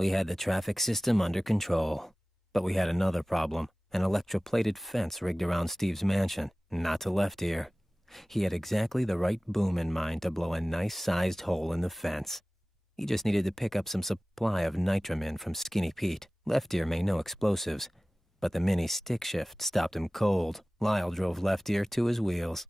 We had the traffic system under control. But we had another problem, an electroplated fence rigged around Steve's mansion, not to Left Ear. He had exactly the right boom in mind to blow a nice-sized hole in the fence. He just needed to pick up some supply of nitromin from Skinny Pete. Left Ear made no explosives, but the mini stick shift stopped him cold. Lyle drove Left Ear to his wheels.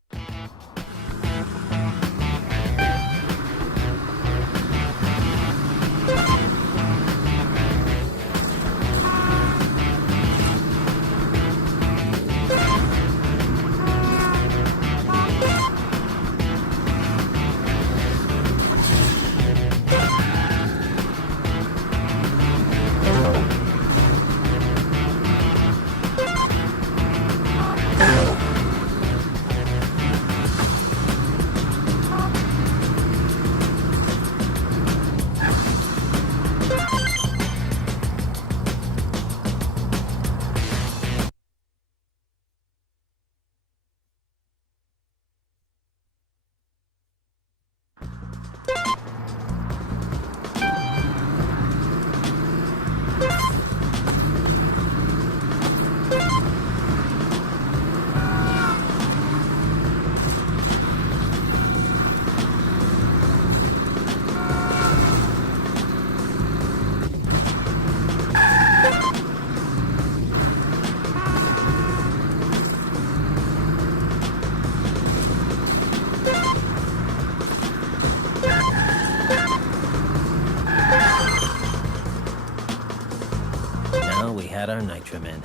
Had our nitromin.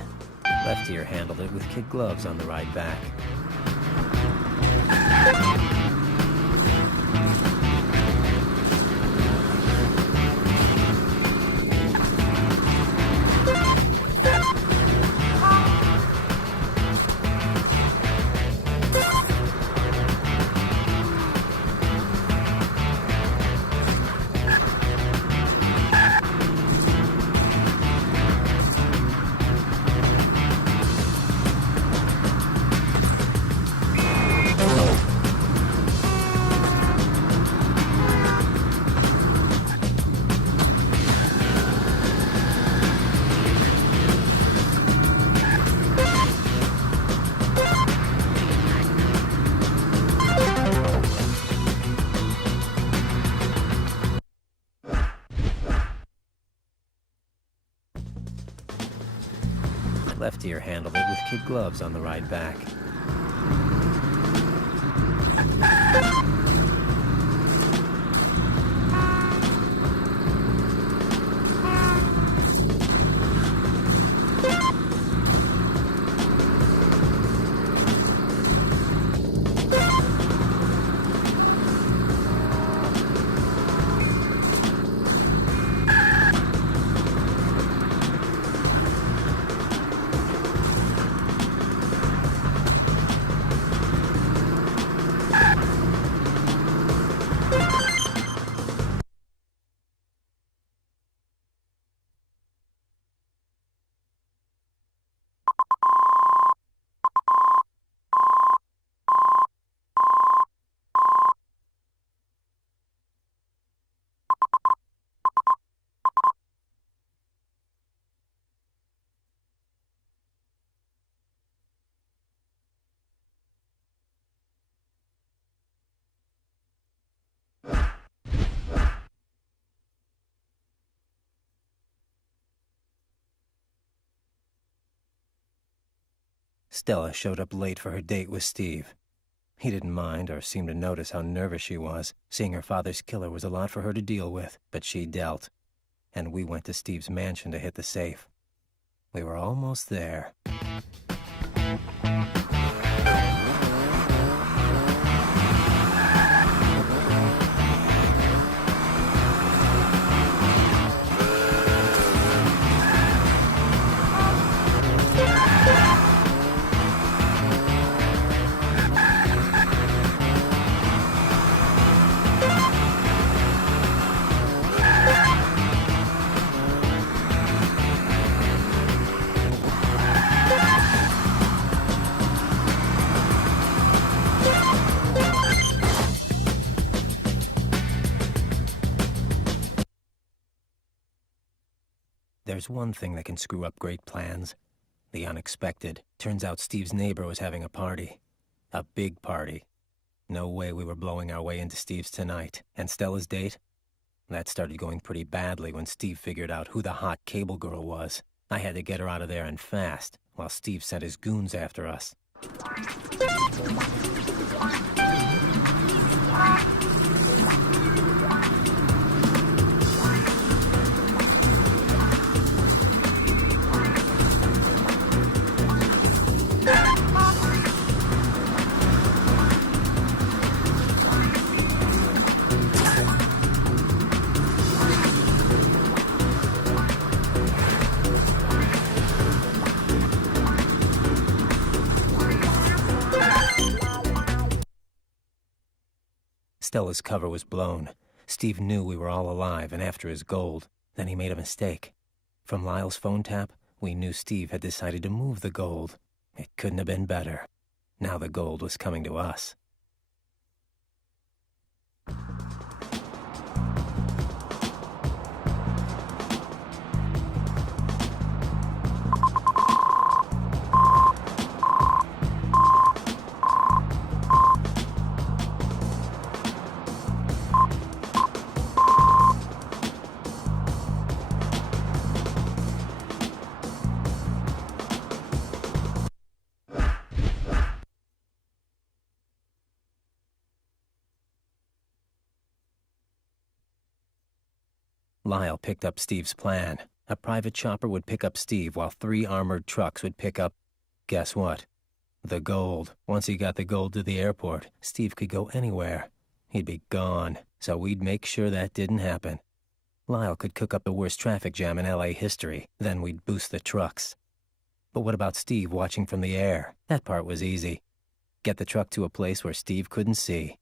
Left Ear handled it with kid gloves on the ride back. Left Ear handled it with kid gloves on the ride back. Stella showed up late for her date with Steve. He didn't mind or seem to notice how nervous she was. Seeing her father's killer was a lot for her to deal with, but she dealt. And we went to Steve's mansion to hit the safe. We were almost there. there's one thing that can screw up great plans. The unexpected. Turns out Steve's neighbor was having a party. A big party. No way we were blowing our way into Steve's tonight. And Stella's date? That started going pretty badly when Steve figured out who the hot cable girl was. I had to get her out of there and fast, while Steve sent his goons after us. Stella's cover was blown. Steve knew we were all alive and after his gold. Then he made a mistake. From Lyle's phone tap, we knew Steve had decided to move the gold. It couldn't have been better. Now the gold was coming to us. Lyle picked up Steve's plan. A private chopper would pick up Steve while 3 armored trucks would pick up, guess what? The gold. Once he got the gold to the airport, Steve could go anywhere. He'd be gone, so we'd make sure that didn't happen. Lyle could cook up the worst traffic jam in LA history, then we'd boost the trucks. But what about Steve watching from the air? That part was easy. Get the truck to a place where Steve couldn't see.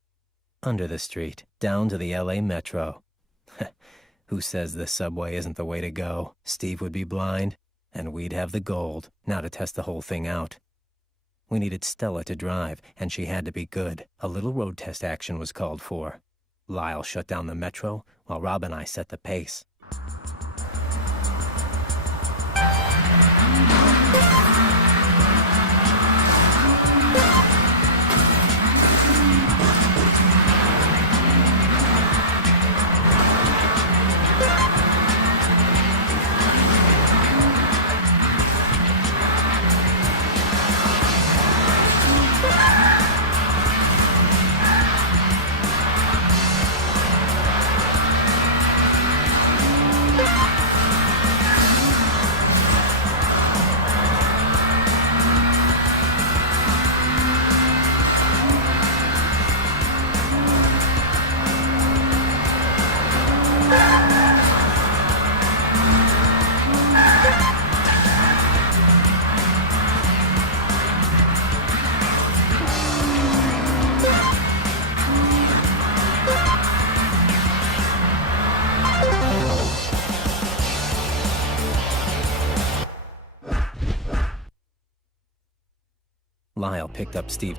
Under the street, down to the LA Metro. Who says the subway isn't the way to go? Steve would be blind, and we'd have the gold. Now to test the whole thing out. We needed Stella to drive, and she had to be good. A little road test action was called for. Lyle shut down the Metro, while Rob and I set the pace. Lyle picked up Steve.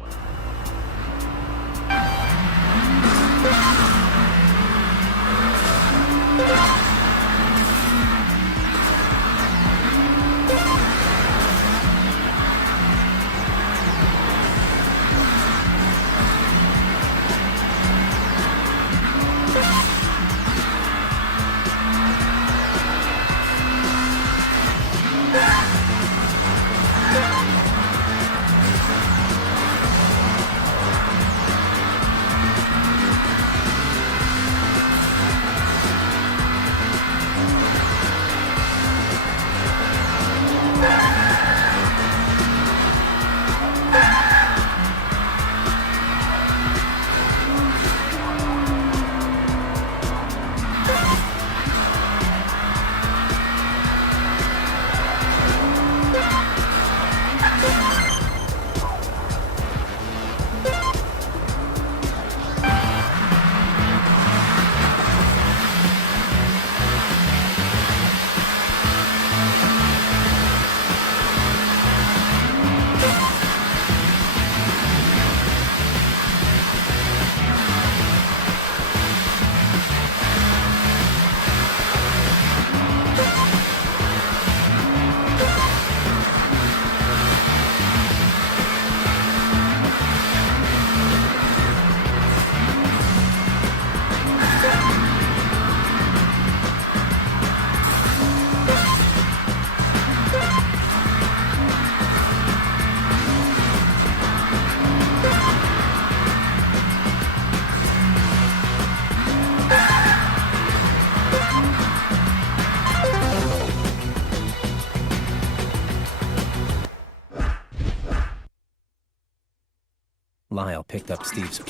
Lyle picked up Steve's...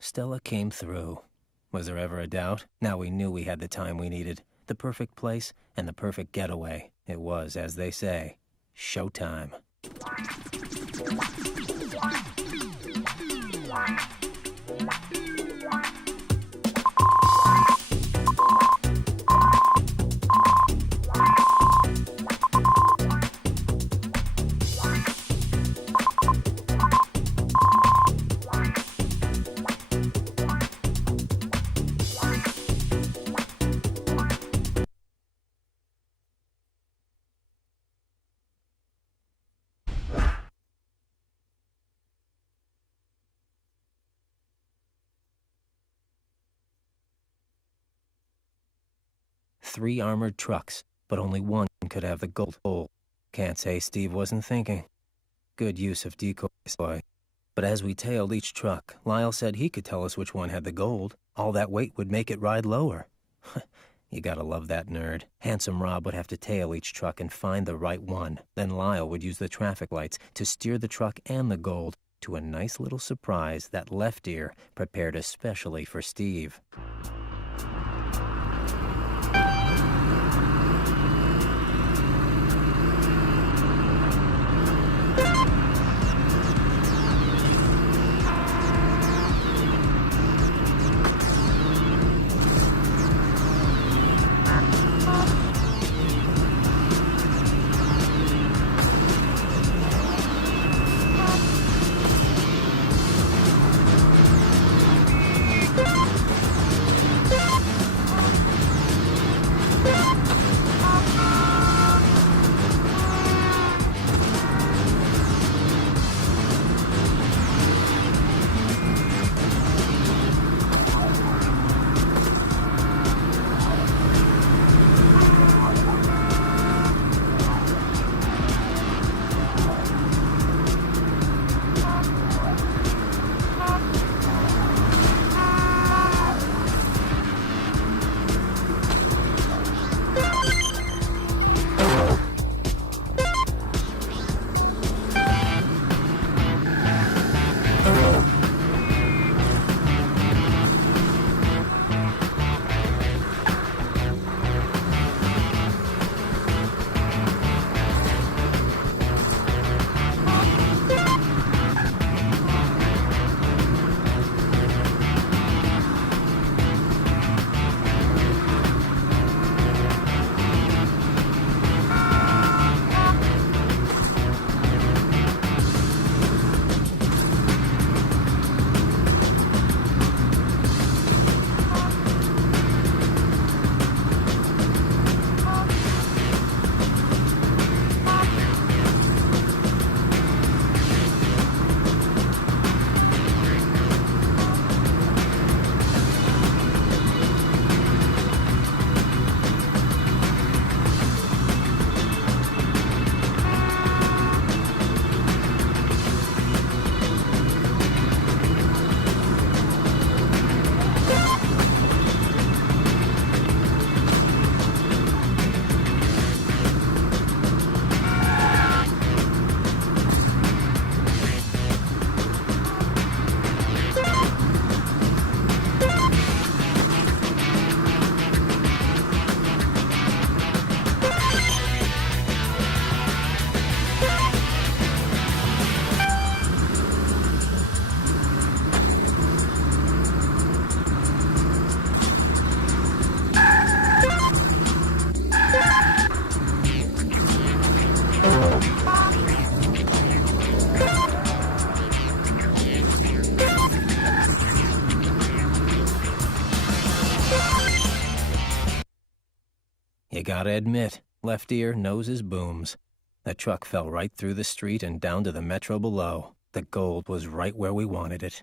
Stella came through. Was there ever a doubt? Now we knew we had the time we needed, the perfect place, and the perfect getaway. It was, as they say, showtime. Three armored trucks, but only one could have the gold hole. Can't say Steve wasn't thinking. Good use of decoys, boy. But as we tailed each truck, Lyle said he could tell us which one had the gold. All that weight would make it ride lower. You gotta love that nerd. Handsome Rob would have to tail each truck and find the right one. Then Lyle would use the traffic lights to steer the truck and the gold to a nice little surprise that Left Ear prepared especially for Steve. You gotta admit, left ear knows his booms. The truck fell right through the street and down to the metro below. The gold was right where we wanted it.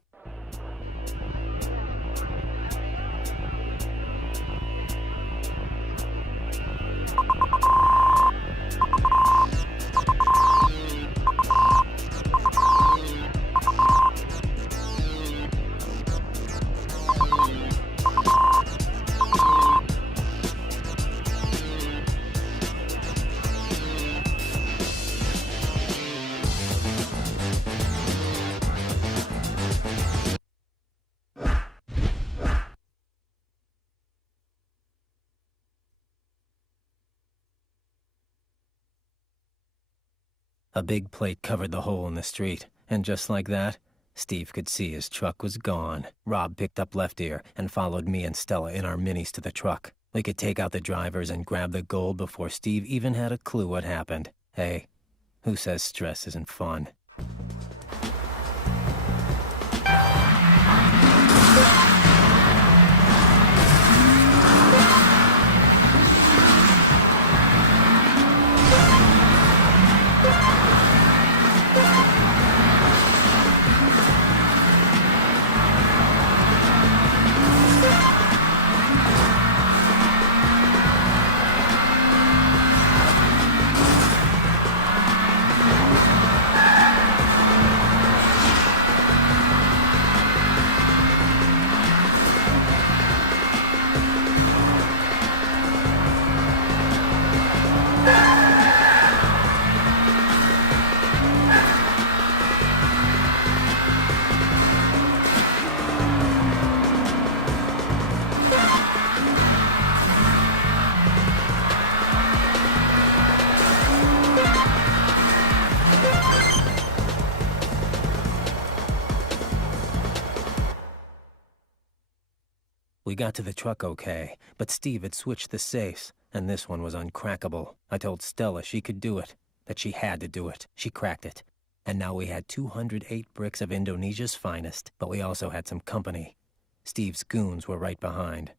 A big plate covered the hole in the street, and just like that, Steve could see his truck was gone. Rob picked up left ear and followed me and Stella in our minis to the truck. We could take out the drivers and grab the gold before Steve even had a clue what happened. Hey, who says stress isn't fun? We got to the truck okay, but Steve had switched the safes, and this one was uncrackable. I told Stella she could do it, that she had to do it. She cracked it. And now we had 208 bricks of Indonesia's finest, but we also had some company. Steve's goons were right behind.